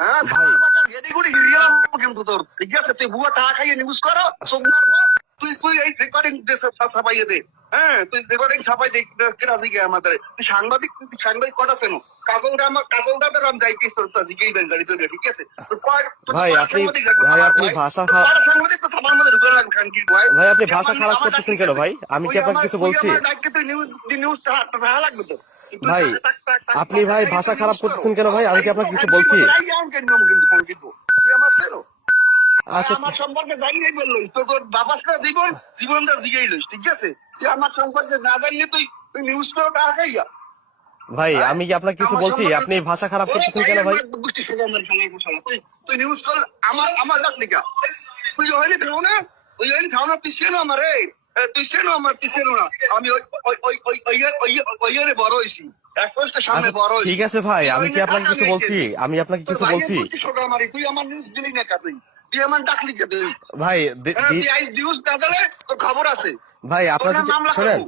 হ্যাঁ কিন্তু তোর ঠিক আছে, তুই বুয়া টাকা খাইয়ে নিউজ করো সোমবার তুই তুই এই রেকর্ডিং ছাপাইয়ে দে। হ্যাঁ তুই রেকর্ডিং ছাপাই দেখে আমাদের সাংবাদিক কটা চেনো কাজলদা আমার কাজলদা তো রাম যাইতিস তোর জিকেই দেন গাড়ি তোর ঠিক আছে। ভাই আপনি ভাষা সাংবাদিক তো আমার মধ্যে ঢুকে রাখেন খান কি ভাই আপনি ভাষা খারাপ করতেছেন কেন ভাই? আমি কি আপনাকে কিছু বলছি? নিউজ টাকা লাগবে তো ভাই আপনি ভাই ভাষা খারাপ করতেছেন কেন ভাই? আমি কি আপনাকে কিছু বলছি? আচ্ছা আমার সম্পর্কে জানিয়ে বললো তোর বাবার সাথে জীবনটা জিগেই লইস ঠিক আছে। তুই আমার সম্পর্কে না জানলে তুই নিউজ করো টাকা খাইয়া। ভাই আমি কি আপনাকে কিছু বলছি? আপনি ভাষা খারাপ করতেছেন কেন ভাই? তুই নিউজ কর আমার ডাক লিখা তুই হয়নি থাও না ওই হয়নি থাও না তুই চেনো আমার তুই চেনো আমার তুই চেনো না আমি ওই বড় হয়েছি সামনে বড় হয়েছি। ঠিক আছে ভাই আমি কি আপনাকে কিছু বলছি? আমি আপনাকে কিছু বলছি? তুই আমার নিউজ দিলি না কাতুই তুই আমার ডাক লিখে তুই ভাই নিউজ না দিলে তোর খবর আছে ভাই আপনার শোনেন